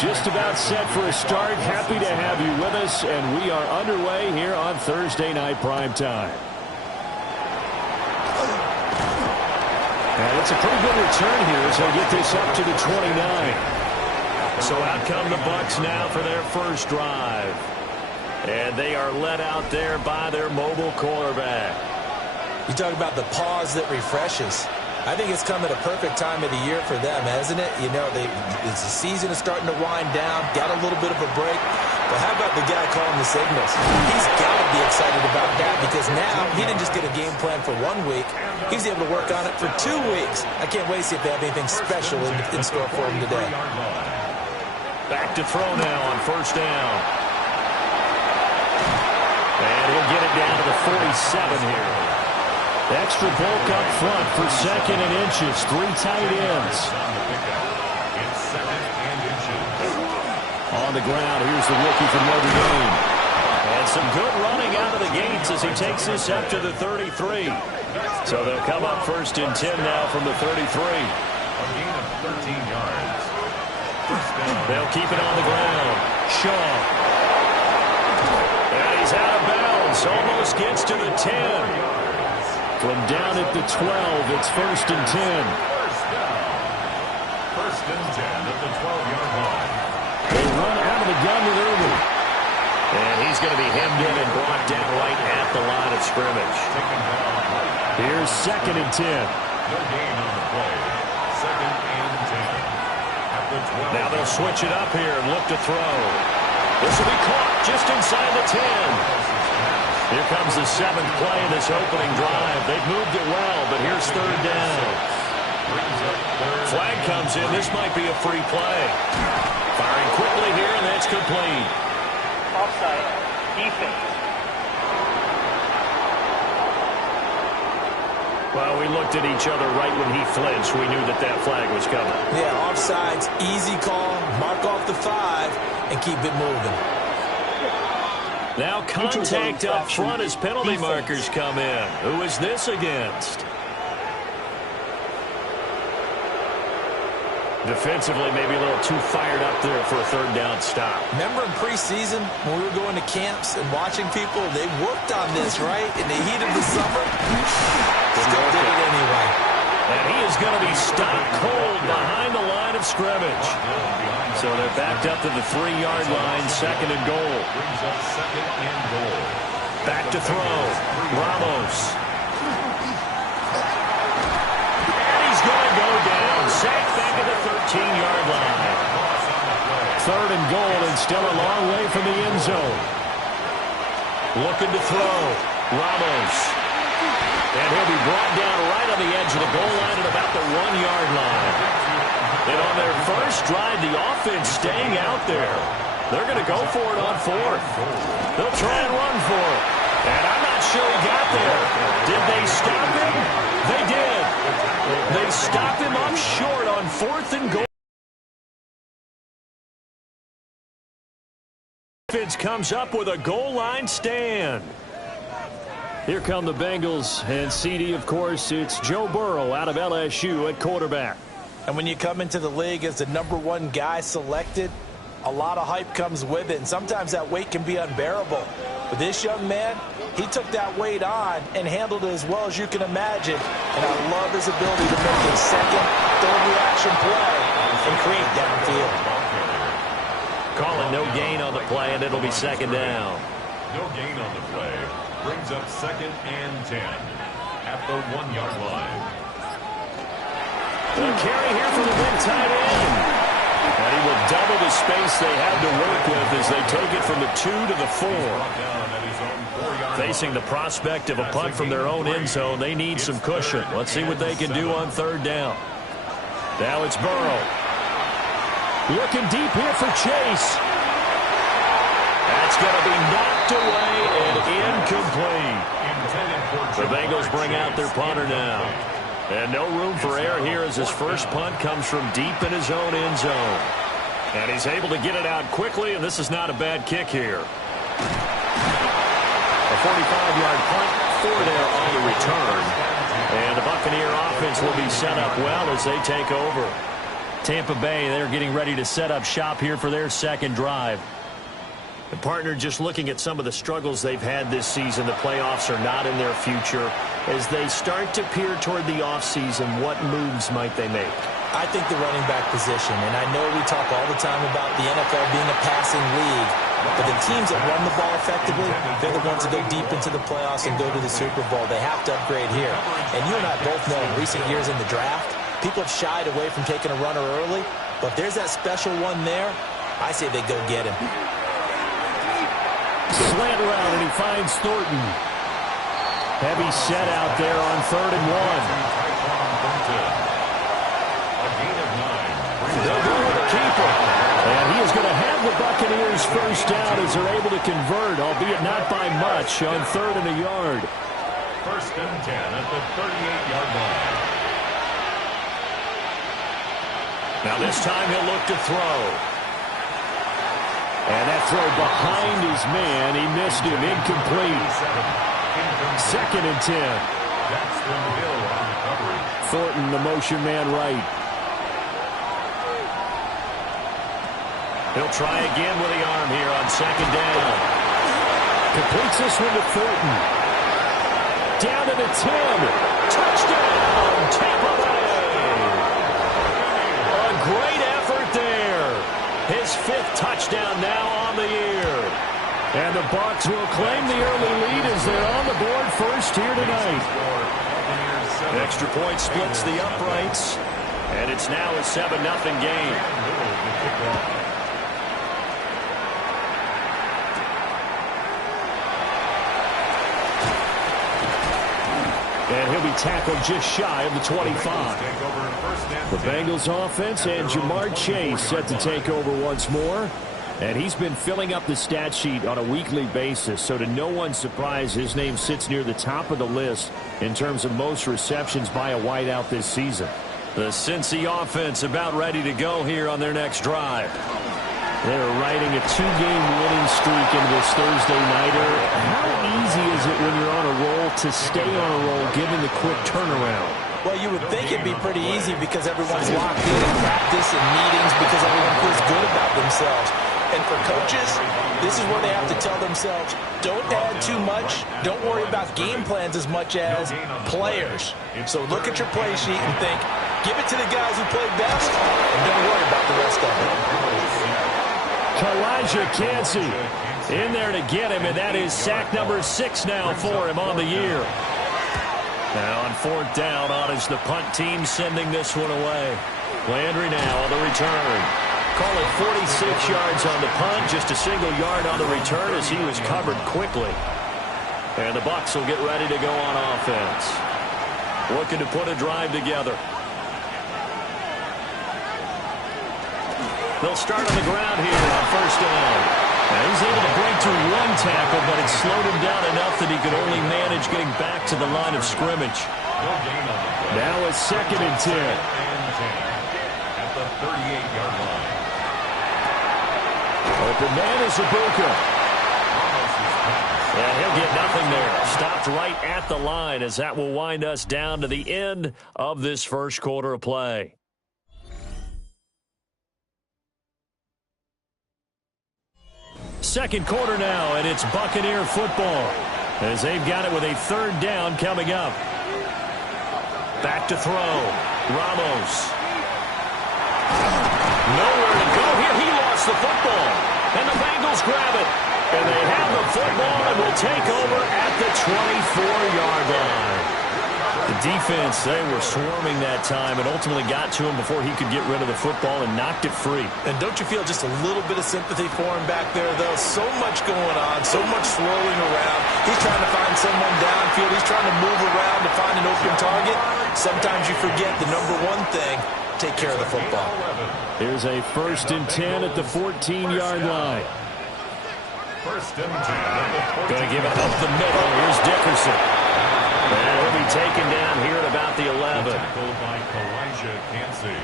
Just about set for a start. Happy to have you with us, and we are underway here on Thursday Night Primetime. And it's a pretty good return here as they get this up to the 29. So out come the Bucs now for their first drive. And they are led out there by their mobile quarterback. You talk about the pause that refreshes. I think it's come at a perfect time of the year for them, hasn't it? You know, the season is starting to wind down, got a little bit of a break. But how about the guy calling the signals? He's got to be excited about that because now he didn't just get a game plan for 1 week. He's able to work on it for 2 weeks. I can't wait to see if they have anything special in store for him today. Back to throw now on first down. And he'll get it down to the 47 here. Extra bulk up front for second and inches. 3 tight ends. On the ground, here's the rookie from Notre Dame. And some good running out of the gates as he takes this up to the 33. So they'll come up first and 10 now from the 33. A gain of 13 yards. They'll keep it on the ground. Shaw. And he's out of bounds. Almost gets to the 10. From down at the 12, it's first and 10. First and 10 at the 12-yard line. They run out of the gun with Irvin. And he's going to be hemmed in and brought down right at the line of scrimmage. Here's second and 10. No gain on the play. Second and 10. At the 12. Now they'll switch it up here and look to throw. This will be caught just inside the 10. Here comes the 7th play in this opening drive. They've moved it well, but here's third down. Flag comes in. This might be a free play. Firing quickly here, and that's complete. Offside. Defense. Well, we looked at each other right when he flinched. We knew that that flag was coming. Yeah, offsides, easy call. Mark off the 5 and keep it moving. Now contact up front as penalty markers come in. Who is this against? Defensively, maybe a little too fired up there for a third down stop. Remember in preseason when we were going to camps and watching people, they worked on this, right? In the heat of the summer, still did it anyway. And he is going to be stopped cold behind the line of scrimmage. So they're backed up to the 3-yard line, second and goal. Back to throw. Ramos. And he's going to go down. Sacked back at the 13-yard line. Third and goal and still a long way from the end zone. Looking to throw. Ramos. And he'll be brought down right on the edge of the goal line at about the 1-yard line. And on their first drive, the offense staying out there. They're going to go for it on fourth. They'll try and run for it. And I'm not sure he got there. Did they stop him? They did. They stopped him up short on fourth and goal. Offense comes up with a goal line stand. Here come the Bengals, and CD, of course, it's Joe Burrow out of LSU at quarterback. And when you come into the league as the #1 guy selected, a lot of hype comes with it, and sometimes that weight can be unbearable. But this young man, he took that weight on and handled it as well as you can imagine. And I love his ability to make a second, third reaction play and create downfield. Calling no gain on the play, and it'll be second down. No gain on the play. Brings up second and 10 at the 1-yard line. The carry here for the big tight end. And he will double the space they had to work with as they take it from the 2 to the 4. Facing the prospect of a punt from their own end zone, they need some cushion. Let's see what they can do on third down. Now it's Burrow. Looking deep here for Chase. That's going to be knocked away and incomplete. The Bengals bring out their punter now. And no room for error here as his first punt comes from deep in his own end zone. And he's able to get it out quickly, and this is not a bad kick here. A 45-yard punt, 4 there on the return. And the Buccaneer offense will be set up well as they take over. Tampa Bay, they're getting ready to set up shop here for their second drive. The partner, just looking at some of the struggles they've had this season, the playoffs are not in their future. As they start to peer toward the offseason, what moves might they make? I think the running back position, and I know we talk all the time about the NFL being a passing league, but the teams that run the ball effectively, they're the ones that go deep into the playoffs and go to the Super Bowl. They have to upgrade here. And you and I both know in recent years in the draft, people have shied away from taking a runner early, but if there's that special one there, I say they go get him. Slant route, and he finds Thornton. Heavy set out there on 3rd and 1. They'll go with a keeper. And he is going to have the Buccaneers first down as they're able to convert, albeit not by much, on 3rd and a yard. 1st and 10 at the 38-yard line. Now this time he'll look to throw. And that throw behind his man. He missed him. Incomplete. 2nd and 10. Thornton, the motion man right. He'll try again with the arm here on 2nd down. Completes this one to Thornton. Down to the 10. Touchdown, Tampa Bay. A great effort there. His 5th touchdown now on the year. And the Bucs will claim the early lead as they're on the board first here tonight. Extra point splits the uprights. And it's now a 7-0 game. And he'll be tackled just shy of the 25. The Bengals offense and Jamar Chase set to take over once more. And he's been filling up the stat sheet on a weekly basis. So to no one's surprise, his name sits near the top of the list in terms of most receptions by a wideout this season. The Cincy offense about ready to go here on their next drive. They're riding a 2-game winning streak into this Thursday nighter. How easy is it when you're on a roll to stay on a roll given the quick turnaround? Well, you would think it'd be pretty easy because everyone's locked in practice and meetings because everyone feels good about themselves. And for coaches, this is where they have to tell themselves, don't add too much. Don't worry about game plans as much as players. So look at your play sheet and think, give it to the guys who play best and don't worry about the rest of it. Elijah Cansey in there to get him, and that is sack number 6 now for him on the year. Now on 4th down, on is the punt team sending this one away. Landry now on the return. Call it 46 yards on the punt, just a single yard on the return as he was covered quickly. And the Bucs will get ready to go on offense. Looking to put a drive together. They'll start on the ground here on 1st down. Now he's able to break through 1 tackle, but it slowed him down enough that he could only manage getting back to the line of scrimmage. Now a 2nd and 10. At the 38-yard line. Open man is Ibuka. And he'll get nothing there. Stopped right at the line as that will wind us down to the end of this first quarter of play. Second quarter now, and it's Buccaneer football as they've got it with a 3rd down coming up. Back to throw. Ramos. Nowhere to go here. He lost the football, and the Bengals grab it. And they have the football and will take over at the 24-yard line. The defense, they were swarming that time and ultimately got to him before he could get rid of the football and knocked it free. And don't you feel just a little bit of sympathy for him back there, though? So much going on, so much swirling around. He's trying to find someone downfield. He's trying to move around to find an open target. Sometimes you forget the number one thing, take care of the football. Here's a 1st and 10 at the 14-yard line. 1st and 10. Going to give it up the middle. Here's Dickerson. And he'll be taken down here at about the 11.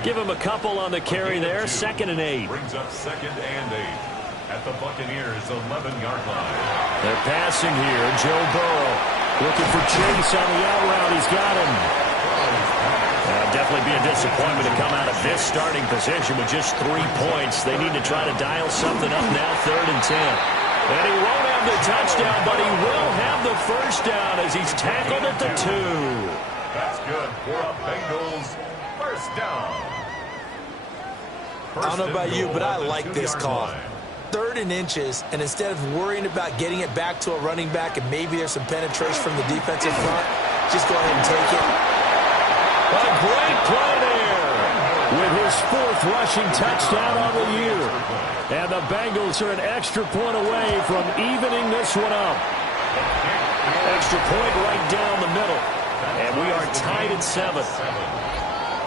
Give him a couple on the carry there. 2nd and 8. Brings up 2nd and 8 at the Buccaneers' 11-yard line. They're passing here. Joe Burrow looking for Chase on the out route. He's got him. Definitely be a disappointment to come out of this starting position with just 3 points. They need to try to dial something up now, 3rd and 10. And he won't have the touchdown, but he will have the first down as he's tackled at the 2. That's good for a Bengals first down. I don't know about you, but I like this call. 3rd and inches, and instead of worrying about getting it back to a running back and maybe there's some penetration from the defensive front, just go ahead and take it. A great play there with his 4th rushing touchdown on the year. And the Bengals are an extra point away from evening this one up. Extra point right down the middle. And we are tied at 7.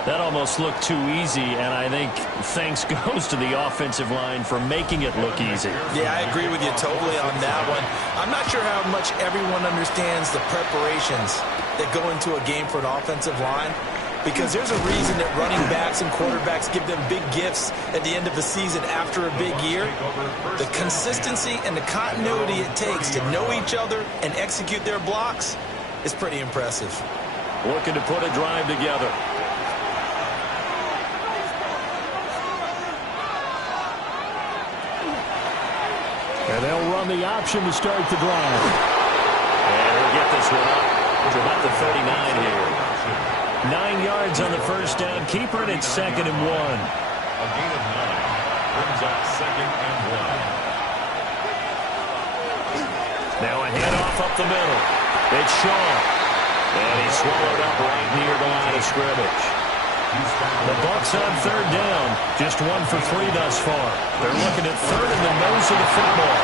That almost looked too easy, and I think thanks goes to the offensive line for making it look easy. Yeah, I agree with you totally on that one. I'm not sure how much everyone understands the preparations that go into a game for an offensive line, because there's a reason that running backs and quarterbacks give them big gifts at the end of the season after a big year. The consistency and the continuity it takes to know each other and execute their blocks is pretty impressive. Looking to put a drive together. And they'll run the option to start the drive. And he'll get this one up to about the 39 here. 9 yards on the first down. Keeper it at 2nd and 1. A gain of 9 brings up 2nd and 1. Now a handoff up the middle. It's Shaw. And he's swallowed up right near the line of scrimmage. The Bucs on 3rd down. Just 1 for 3 thus far. They're looking at 3rd in the nose of the football.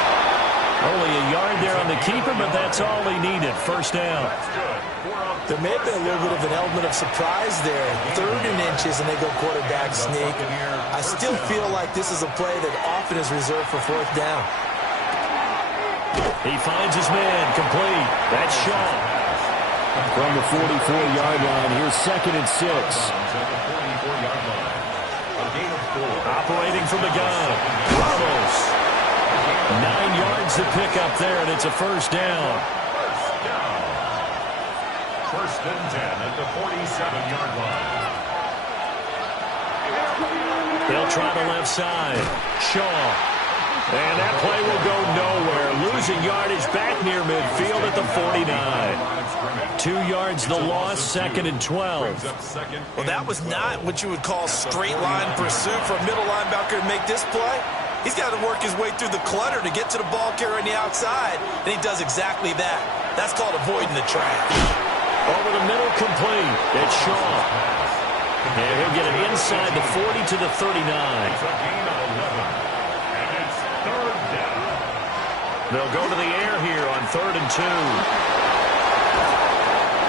Only a yard there on the keeper, but that's all he needed. First down. There may have been a little bit of an element of surprise there. 3rd and inches, and they go quarterback sneak. I still feel like this is a play that often is reserved for 4th down. He finds his man complete. That's Shaw. From the 44-yard line, here's 2nd and 6. Operating from the gun. Ramos. 9 yards to pick up there, and it's a first down. First and 10 at the 47-yard line. They'll try the left side. Shaw. And that play will go nowhere. Losing yardage back near midfield at the 49. 2 yards the loss, 2nd and 12. Well, that was not what you would call straight line pursuit for a middle linebacker to make this play. He's got to work his way through the clutter to get to the ball carrier on the outside, and he does exactly that. That's called avoiding the trash. Over the middle, complete. It's Shaw. And he'll get it inside the 40 to the 39. They'll go to the air here on 3rd and 2.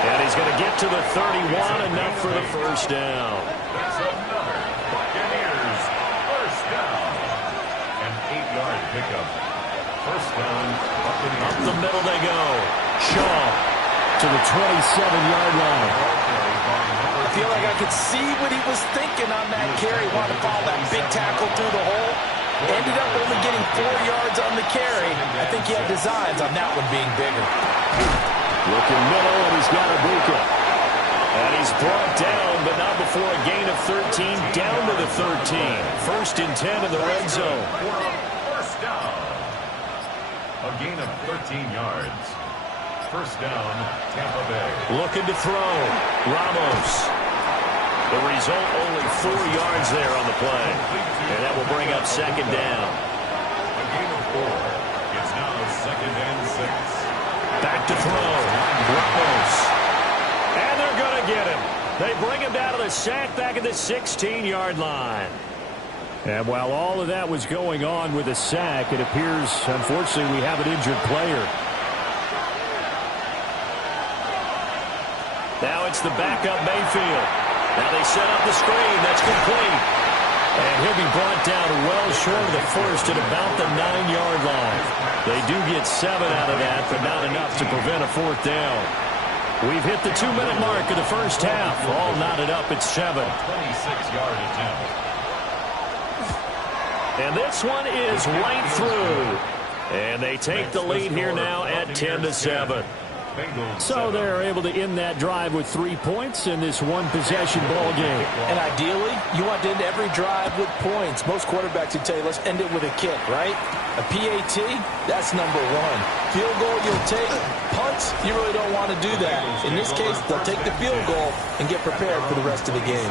And he's going to get to the 31, enough for the first down. That's another Buccaneers first down. An 8-yard pickup. First down, Buccaneers. Up the middle they go. Shaw to the 27-yard line. I feel like I could see what he was thinking on that carry. Wanted to follow that big tackle through the hole. Ended up only getting 4 yards on the carry. I think he had designs on that one being bigger. Looking middle, and he's got Ibuka. And he's brought down, but not before a gain of 13, down to the 13. First and 10 in the red zone. First down. A gain of 13 yards. First down, Tampa Bay. Looking to throw. Ramos. The result, only 4 yards there on the play. And that will bring up 2nd down. A gain of 4. It's now 2nd and 6. Back to throw. Ramos. And they're going to get him. They bring him down to the sack back at the 16-yard line. And while all of that was going on with the sack, it appears, unfortunately, we have an injured player. Now it's the backup Mayfield. Now they set up the screen. That's complete. And he'll be brought down well short of the first at about the 9-yard line. They do get 7 out of that, but not enough to prevent a 4th down. We've hit the 2-minute mark of the first half. All knotted up at 7. 26-yard attempt. And this one is right through. And they take the lead here now at 10-7. Bengals So they're able to end that drive with 3 points in this one-possession ball game. And ideally, you want to end every drive with points. Most quarterbacks would tell you, let's end it with a kick, right? A PAT, that's number one. Field goal, you'll take. Punts, you really don't want to do that. In this case, they'll take the field goal and get prepared for the rest of the game.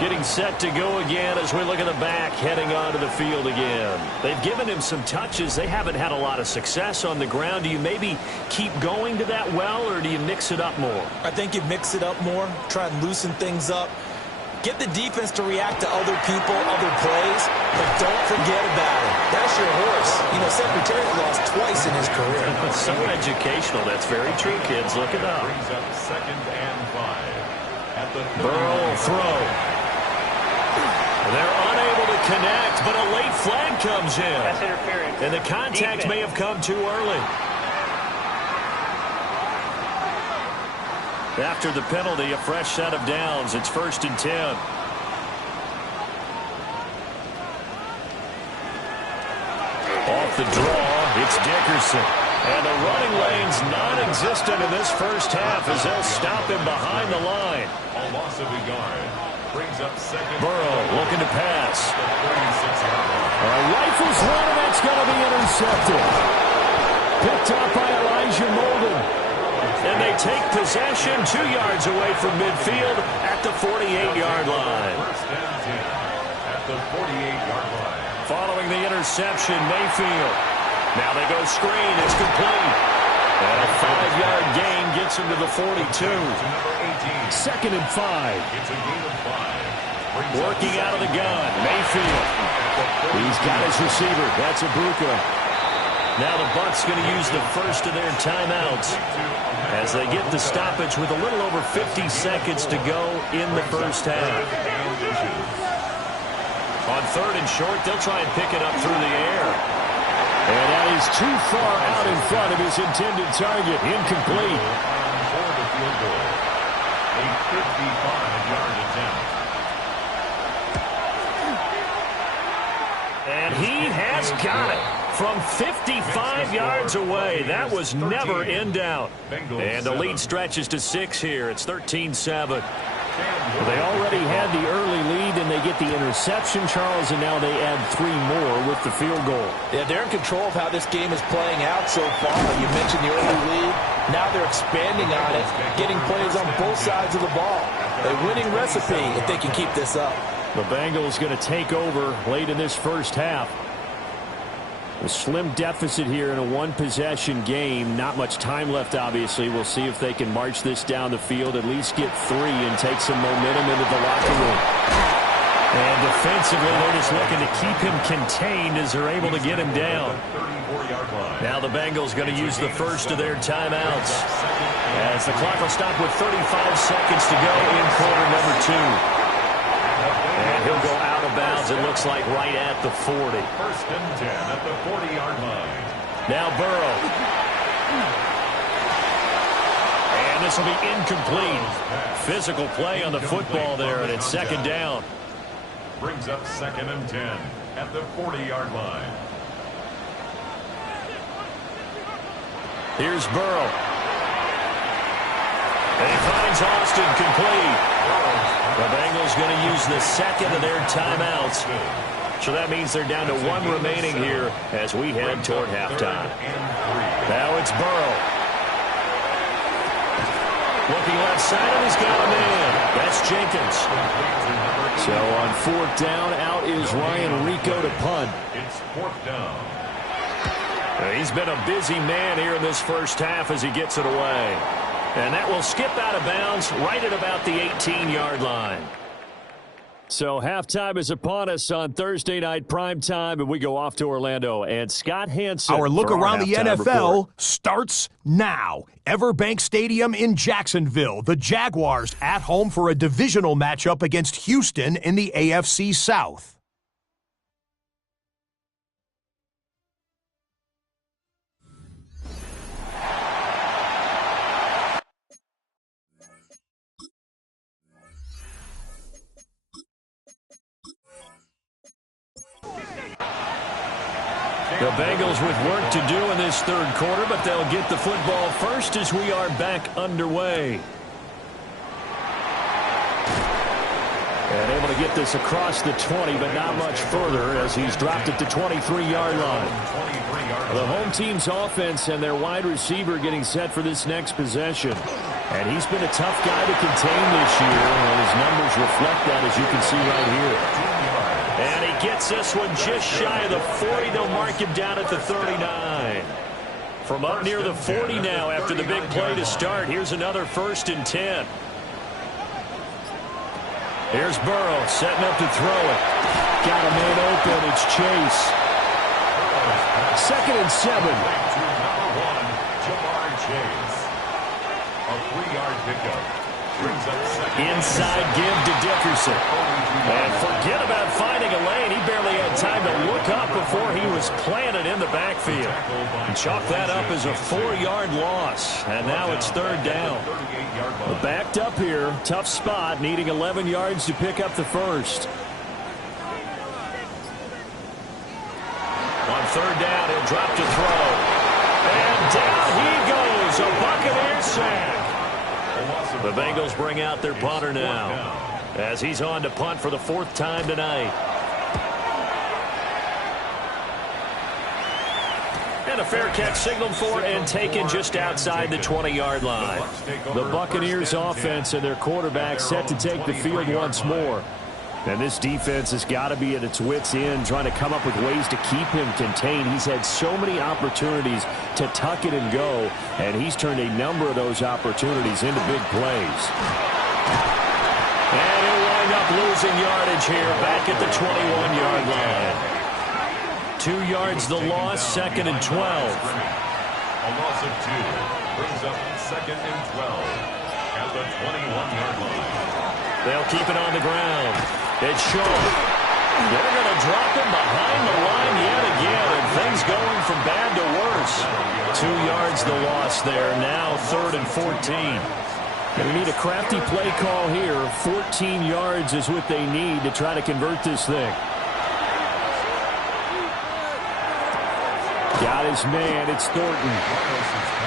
Getting set to go again as we look at the back, heading onto the field again. They've given him some touches. They haven't had a lot of success on the ground. Do you maybe keep going to that well, or do you mix it up more? I think you mix it up more, try and loosen things up. Get the defense to react to other people, other plays, but don't forget about it. That's your horse. You know, Secretariat lost twice in his career. So educational. That's very true, kids. Look it up. Brings up 2nd and 5. At the Burrow will throw. They're unable to connect, but a late flag comes in. That's interference. And the contact may have come too early. After the penalty, a fresh set of downs. It's 1st and 10. Off the draw, it's Dickerson. And the running lane's non-existent in this first half as they'll stop him behind the line. A loss of a yard. Brings up 2nd. Burrow looking to pass. 36-yard line. Rifles one, and that's going to be intercepted. Picked up by Elijah Molden. And they take possession 2 yards away from midfield at the 48-yard line. 1st and 10. At the 48-yard line. Following the interception, Mayfield. Now they go screen. It's complete. And a 5-yard gain gets him to the 42. To number 18. 2nd and 5. It's a gain of 5. Brings up Working out of the gun, Mayfield. He's got his receiver. That's Ibuka. Now the Bucs going to use the first of their timeouts as they get the stoppage with a little over 50 seconds to go in the first half. On 3rd and short, they'll try and pick it up through the air. And that is too far out in front of his intended target. Incomplete. For the field goal. A 55-yard attempt. And he has got it from 55 yards away. That was never in doubt. And the lead stretches to 6 here. It's 13-7. They already had the early lead, and they get the interception, Charles, and now they add 3 more with the field goal. Yeah, they're in control of how this game is playing out so far. You mentioned the early lead. Now they're expanding on it, getting plays on both sides of the ball. A winning recipe if they can keep this up. The Bengals going to take over late in this first half. A slim deficit here in a one-possession game. Not much time left, obviously. We'll see if they can march this down the field, at least get 3 and take some momentum into the locker room. And defensively, they're just looking to keep him contained as they're able to get him down. Now the Bengals going to use the first of their timeouts as the clock will stop with 35 seconds to go in quarter number 2. And he'll go out of bounds, it looks like, right at the 40. 1st and 10 at the 40-yard line. Now Burrow. And this will be incomplete. Physical play on the football there, and it's 2nd down. Brings up 2nd and 10 at the 40-yard line. Here's Burrow. And he finds Austin complete. The Bengals going to use the second of their timeouts. So that means they're down to 1 remaining here as we head toward halftime. Now it's Burrow. Looking left side, and he's got a man. That's Jenkins. So on 4th down, out is Ryan Rico to punt. It's 4th down. He's been a busy man here in this first half as he gets it away. And that will skip out of bounds right at about the 18-yard line. So halftime is upon us on Thursday night primetime, and we go off to Orlando. And Scott Hansen. Our look around the NFL report starts now. Everbank Stadium in Jacksonville. The Jaguars at home for a divisional matchup against Houston in the AFC South. The Bengals with work to do in this third quarter, but they'll get the football first as we are back underway. And able to get this across the 20, but not much further as he's dropped it to 23-yard line. The home team's offense and their wide receiver getting set for this next possession. And he's been a tough guy to contain this year, and his numbers reflect that, as you can see right here. And he gets this one just shy of the 40. They'll mark him down at the 39. From up near the 40 now after the big play to start. Here's another 1st and 10. Here's Burrow setting up to throw it. Got a man open. It's Chase. 2nd and 7. A 3-yard pickup. Brings up second. Inside give to Dickerson. And forget about finding a lane. He barely had time to look up before he was planted in the backfield. And chalk that up as a 4-yard loss. And now it's 3rd down. Backed up here. Tough spot. Needing 11 yards to pick up the first. On 3rd down, he'll drop to throw. And down he goes. A Buccaneers sack. The Bengals bring out their punter now as he's on to punt for the 4th time tonight. And a fair catch signaled for and taken just outside the 20-yard line. The Buccaneers offense and their quarterback set to take the field once more. And this defense has got to be at its wits' end, trying to come up with ways to keep him contained. He's had so many opportunities to tuck it and go, and he's turned a number of those opportunities into big plays. And he'll wind up losing yardage here back at the 21-yard line. 2 yards the loss, 2nd and 12. A loss of 2 brings up 2nd and 12 at the 21-yard line. They'll keep it on the ground. It's Shaw. They're going to drop him behind the line yet again, and things going from bad to worse. 2 yards the loss there. Now 3rd and 14. They need a crafty play call here. 14 yards is what they need to try to convert this thing. Got his man. It's Thornton.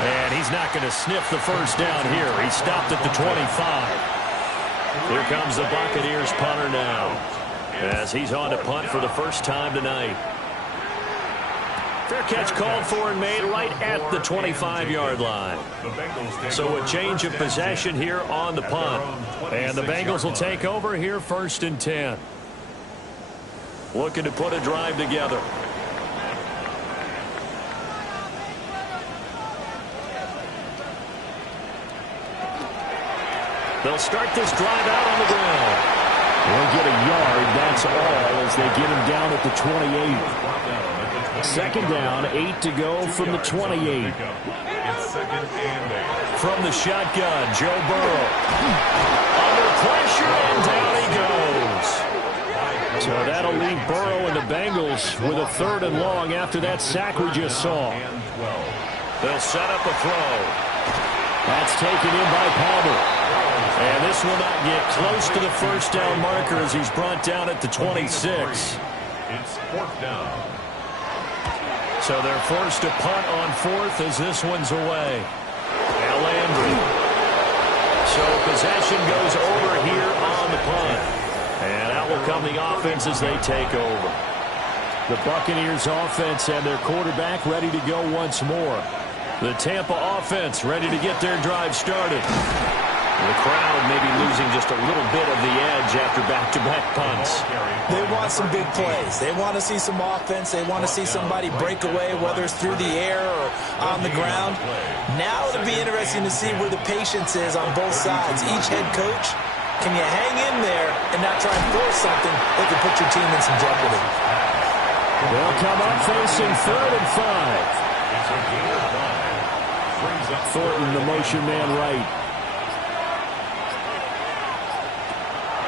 And he's not going to sniff the first down here. He stopped at the 25. Here comes the Buccaneers punter now as he's on to punt for the 1st time tonight. Fair catch called for and made right at the 25-yard line. So a change of possession here on the punt. And the Bengals will take over here 1st and 10. Looking to put a drive together. They'll start this drive out on the ground. They'll get a yard, that's all, as they get him down at the 28. 2nd down, 8 to go from the 28. From the shotgun, Joe Burrow. Under pressure, and down he goes. So that'll leave Burrow and the Bengals with a 3rd and long after that sack we just saw. They'll set up a throw. That's taken in by Palmer. And this will not get close to the 1st down marker as he's brought down at the 26. It's 4th down. So they're forced to punt on 4th as this one's away. Now Landry. So possession goes over here on the punt. And out will come the offense as they take over. The Buccaneers offense and their quarterback ready to go once more. The Tampa offense ready to get their drive started. The crowd may be losing just a little bit of the edge after back-to-back punts. They want some big plays. They want to see some offense. They want to see somebody break away, whether it's through the air or on the ground. Now it'll be interesting to see where the patience is on both sides. Each head coach, can you hang in there and not try and force something that could put your team in some jeopardy? They'll come up facing 3rd and 5. Thornton, the motion man right.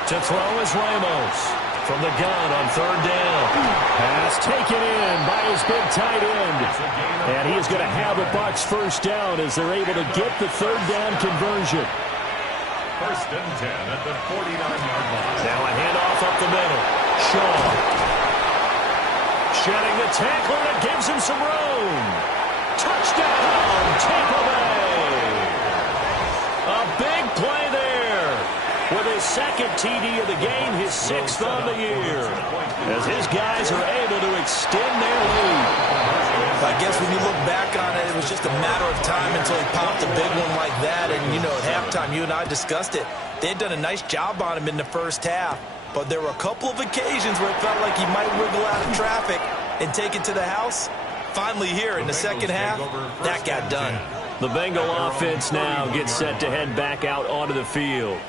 To throw is Ramos from the gun on 3rd down. Pass taken in by his big tight end. And he is going to have the Bucs 1st down as they're able to get the 3rd down conversion. 1st and 10 at the 49-yard line. Now a handoff up the middle. Shaw. Shedding the tackler, and it gives him some room. Touchdown, Tampa Bay. A big play there. With his second TD of the game, his 6th on the year. As his guys are able to extend their lead. I guess when you look back on it, it was just a matter of time until he popped a big one like that. And, you know, at halftime, you and I discussed it. They had done a nice job on him in the first half. But there were a couple of occasions where it felt like he might wiggle out of traffic and take it to the house. Finally here in the second half, that got done. The Bengal offense now gets set to head back out onto the field.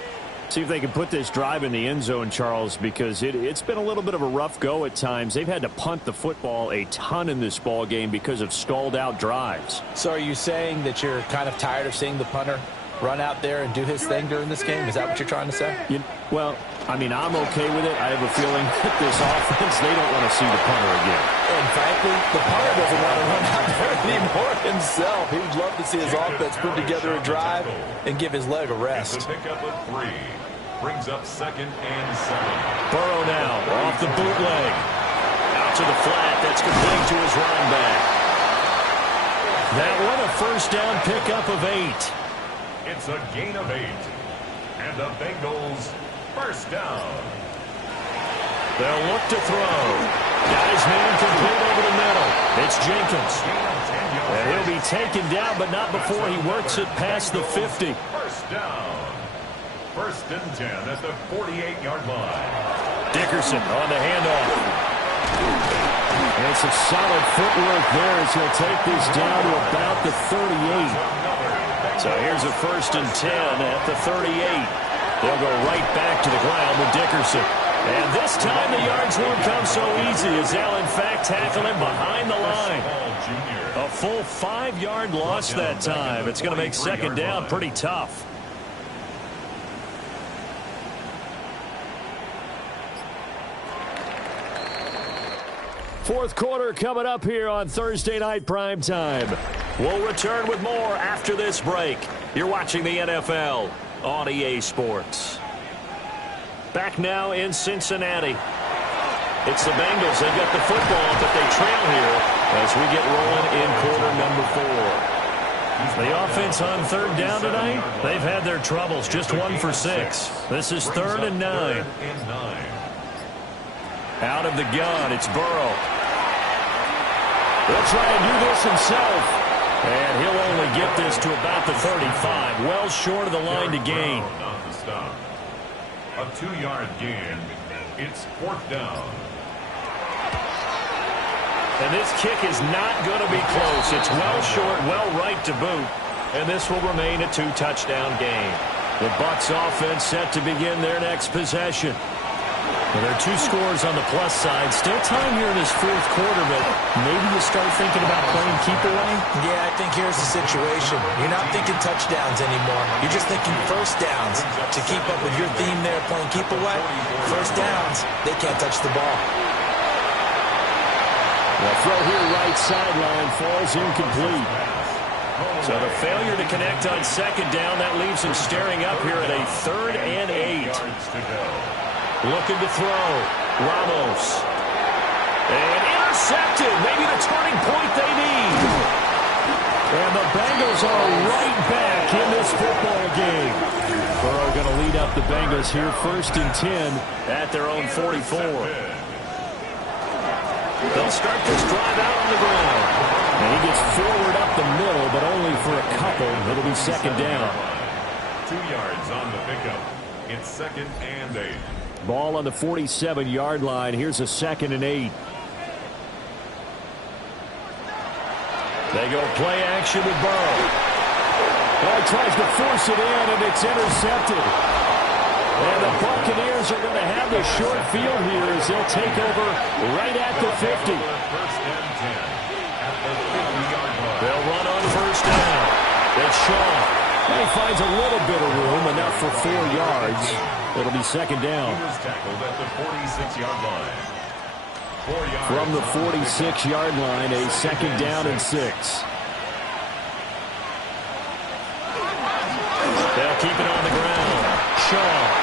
See if they can put this drive in the end zone, Charles, because it's been a little bit of a rough go at times. They've had to punt the football a ton in this ball game because of stalled out drives. So are you saying that you're kind of tired of seeing the punter run out there and do his thing during this game? Is that what you're trying to say? Well, I mean, I'm okay with it. I have a feeling that this offense, they don't want to see the punter again. And frankly, the punter doesn't want to run out there anymore himself. He would love to see his offense put together a drive and give his leg a rest. It's a pickup of 3. Brings up 2nd and 7. Burrow now off the bootleg. Out to the flat. That's complete to his running back. That one a first down pickup of 8. It's a gain of 8. And the Bengals first down. They'll look to throw. Got his man complete over the middle. It's Jenkins. And he'll be taken down, but not before he works it past the 50. First down. 1st and 10 at the 48-yard line. Dickerson on the handoff. And some solid footwork there as he'll take this down to about the 38. So here's a 1st and 10 at the 38. They'll go right back to the ground with Dickerson. And this time the yards won't come so easy as they'll in fact tackle him behind the line. A full 5-yard loss that time. It's going to make second down pretty tough. Fourth quarter coming up here on Thursday Night Primetime. We'll return with more after this break. You're watching the NFL on EA Sports. Back now in Cincinnati. It's the Bengals. They've got the football, but they trail here as we get rolling in quarter number 4. The offense on third down tonight, they've had their troubles. Just 1 for 6. This is 3rd and 9. Out of the gun, it's Burrow. He'll try and do this himself. And he'll only get this to about the 35. Well short of the line to gain. A 2-yard gain. It's 4th down. And this kick is not going to be close. It's well short, well right to boot. And this will remain a 2-touchdown game. The Bucs offense set to begin their next possession. Well, there are 2 scores on the plus side. Still time here in this 4th quarter, but maybe you start thinking about playing keep away? Yeah, I think here's the situation. You're not thinking touchdowns anymore. You're just thinking first downs. To keep up with your theme there, playing keep away, first downs, they can't touch the ball. The throw here right sideline falls incomplete. So the failure to connect on second down, that leaves him staring up here at a 3rd and 8. Looking to throw. Ramos. And intercepted. Maybe the turning point they need. And the Bengals are right back in this football game. Burrow going to lead up the Bengals here 1st and 10 at their own 44. They'll start this drive out on the ground. And he gets forward up the middle, but only for a couple. It'll be second down. 2 yards on the pickup. It's 2nd and 8. Ball on the 47-yard line. Here's a 2nd and 8. They go play action with Burrow. Well, he tries to force it in, and it's intercepted. And the Buccaneers are going to have the short field here as they'll take over right at the 50. First and 10 at the 50-yard line. They'll run on first down. It's Shaw. He finds a little bit of room, enough for 4 yards. It'll be second down. He was tackled at the 46-yard line. 4 yards from the 46-yard line, a second down and 6. They'll keep it on the ground. Shaw.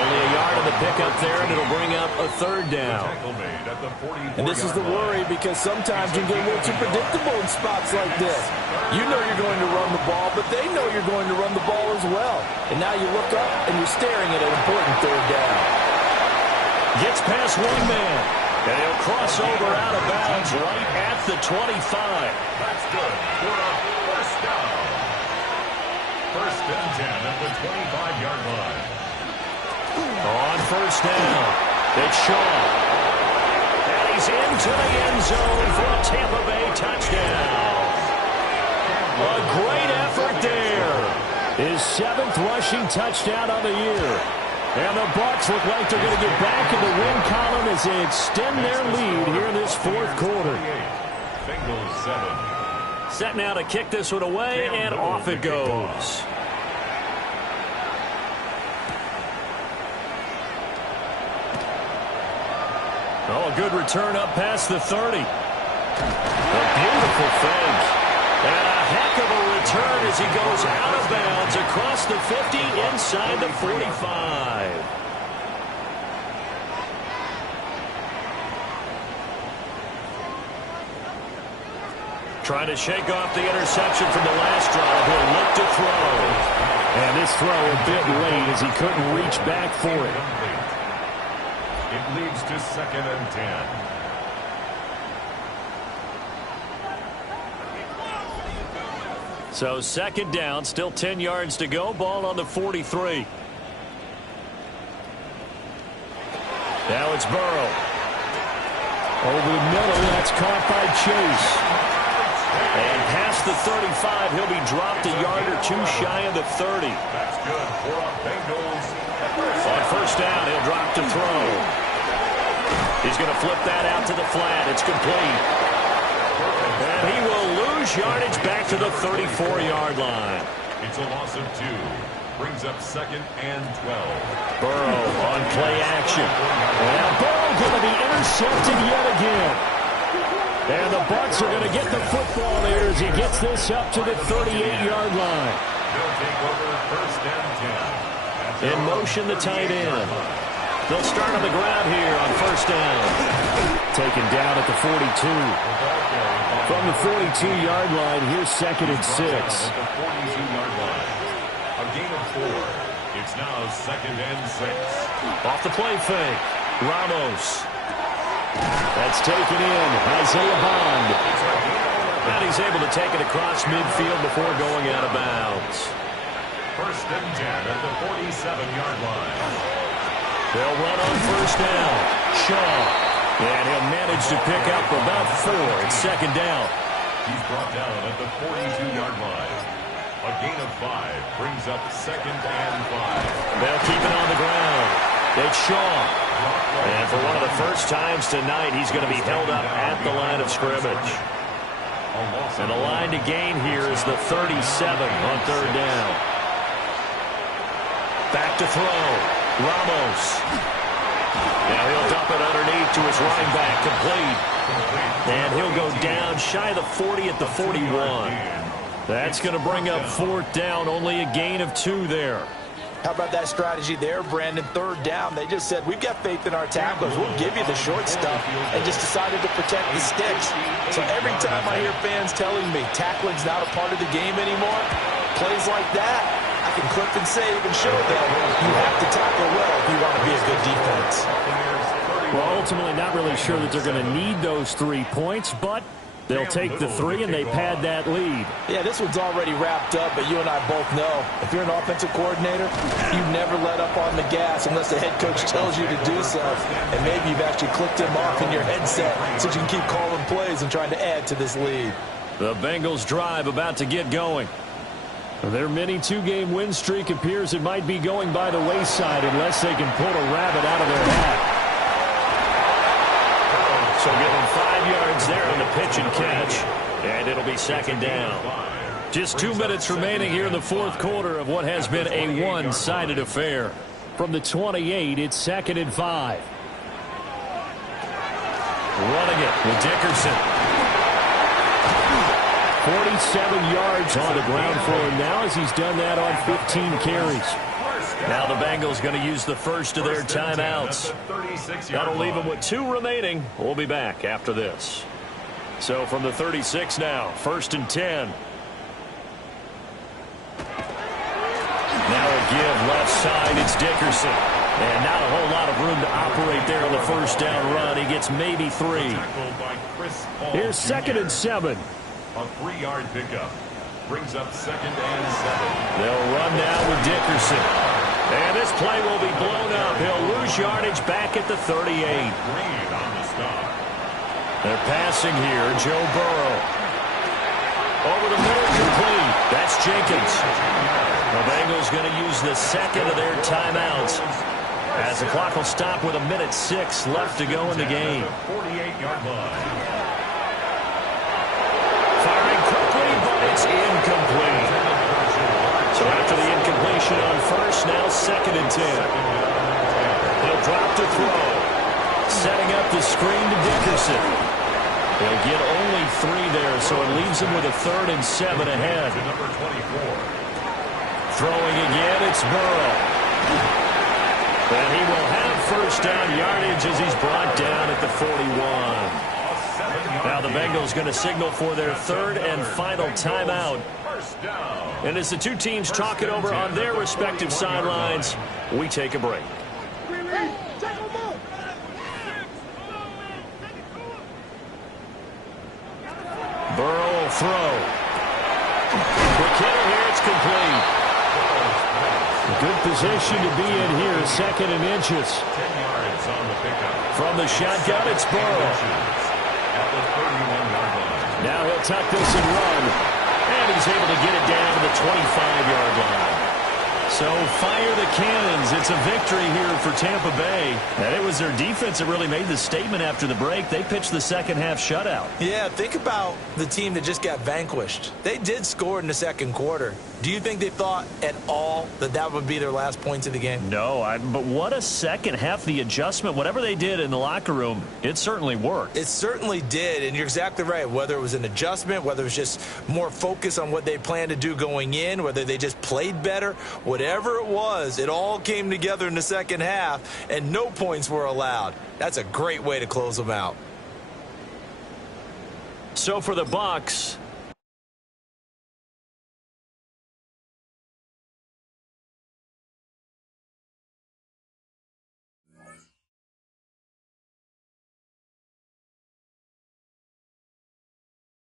Only a yard on the pickup there, and it'll bring up a third down. And this is the worry because sometimes you get a little too predictable in spots like this. You know you're going to run the ball, but they know you're going to run the ball as well. And now you look up and you're staring at an important third down. Gets past one man, and he'll cross over out of bounds right at the 25. That's good. For a first down. First and 10 at the 25-yard line. On first down, it's Shaw. And he's into the end zone for a Tampa Bay touchdown. A great effort there. His 7th rushing touchdown on the year. And the Bucs look like they're going to get back in the win column as they extend their lead here in this fourth quarter. Bengals 7. Set now to kick this one away, and off it goes. Oh, a good return up past the 30. A beautiful fake. And a heck of a return as he goes out of bounds across the 50 inside the 45. Trying to shake off the interception from the last drive. He'll look to throw. And this throw a bit late as he couldn't reach back for it. It leads to 2nd and 10. So 2nd down, still 10 yards to go. Ball on the 43. Now it's Burrow. Over the middle, that's caught by Chase. And past the 35, he'll be dropped a yard or two shy of the 30. That's good for our Bengals. On first down, he'll drop to throw. He's going to flip that out to the flat. It's complete. And he will lose yardage back to the 34-yard line. It's a loss of 2. Brings up 2nd and 12. Burrow on play action. And Burrow going to be intercepted yet again. And the Bucs are going to get the football there as he gets this up to the 38-yard line. They'll take over 1st and 10. In motion, the tight end. They'll start on the ground here on first down. Taken down at the 42. From the 42-yard line, here's 2nd and 6. At the 42-yard line. A gain of 4. It's now 2nd and 6. Off the play fake. Ramos. That's taken in. Isaiah Bond. And he's able to take it across midfield before going out of bounds. 1st and 10 at the 47-yard line. They'll run on first down. Shaw. And he'll manage to pick up about 4. It's 2nd down. He's brought down at the 42-yard line. A gain of 5 brings up 2nd and 5. They'll keep it on the ground. It's Shaw. And for one of the first times tonight, he's going to be held up at the line of scrimmage. And the line to gain here is the 37 on third down. Back to throw. Ramos. Now he'll dump it underneath to his running back, complete. And he'll go down shy of the 40 at the 41. That's going to bring up 4th down, only a gain of 2 there. How about that strategy there, Brandon? 3rd down. They just said, we've got faith in our tacklers. We'll give you the short stuff, and just decided to protect the sticks. So every time I hear fans telling me tackling's not a part of the game anymore, plays like that, I can clip and save and show them you have to tackle well if you want to be a good defense. Well, ultimately not really sure that they're going to need those 3 points, but they'll take the 3 and they pad that lead. Yeah, this one's already wrapped up, but you and I both know if you're an offensive coordinator, you never let up on the gas unless the head coach tells you to do so. And maybe you've actually clicked him off in your headset so you can keep calling plays and trying to add to this lead. The Bengals drive about to get going. Their mini 2-game win streak appears it might be going by the wayside unless they can pull a rabbit out of their hat. So give him 5 yards there on the pitch and catch, and it'll be 2nd down. Just 2 minutes remaining here in the fourth quarter of what has been a one-sided affair. From the 28, it's 2nd and 5. Running it with Dickerson. 47 yards on the ground for him now as he's done that on 15 carries. Now the Bengals going to use the first of their timeouts. That'll leave them with 2 remaining. We'll be back after this. So from the 36 now, 1st and 10. Now a give left side. It's Dickerson. And not a whole lot of room to operate there on the first down run. He gets maybe 3. Here's 2nd and 7. A 3-yard pickup. Brings up 2nd and 7. They'll run now with Dickerson. And this play will be blown up. He'll lose yardage back at the 38. Green on the stop. They're passing here. Joe Burrow. Over the middle, complete. That's Jenkins. The Bengals going to use the 2nd of their timeouts, as the clock will stop with 1:06 left to go in the game. 48-yard line. Firing quickly, but it's incomplete. So after the incompletion on first, now 2nd and 10. He'll drop to throw. Setting up the screen to Dickerson. He'll get only 3 there, so it leaves him with a 3rd and 7 ahead. Number 24. Throwing again, it's Burrow. And he will have first down yardage as he's brought down at the 41. Now the Bengals going to signal for their 3rd and final timeout. And as the 2 teams talk it over on their respective sidelines, we take a break. Burrow will throw. Quick hitter here, it's complete. A good position to be in here, 2nd and inches. 10 yards on the pickup. From the shotgun, it's Burrow. At the 31-yard line. Now he'll tuck this and run. And he's able to get it down to the 25-yard line. So fire the cannons. It's a victory here for Tampa Bay. And it was their defense that really made the statement after the break. They pitched the second-half shutout. Yeah, think about the team that just got vanquished. They did score in the 2nd quarter. Do you think they thought at all that that would be their last points of the game? No, but what a second half. The adjustment, whatever they did in the locker room, it certainly worked. It certainly did, and you're exactly right. Whether it was an adjustment, whether it was just more focus on what they planned to do going in, whether they just played better, whatever it was, it all came together in the second half, and no points were allowed. That's a great way to close them out. So for the Bucs,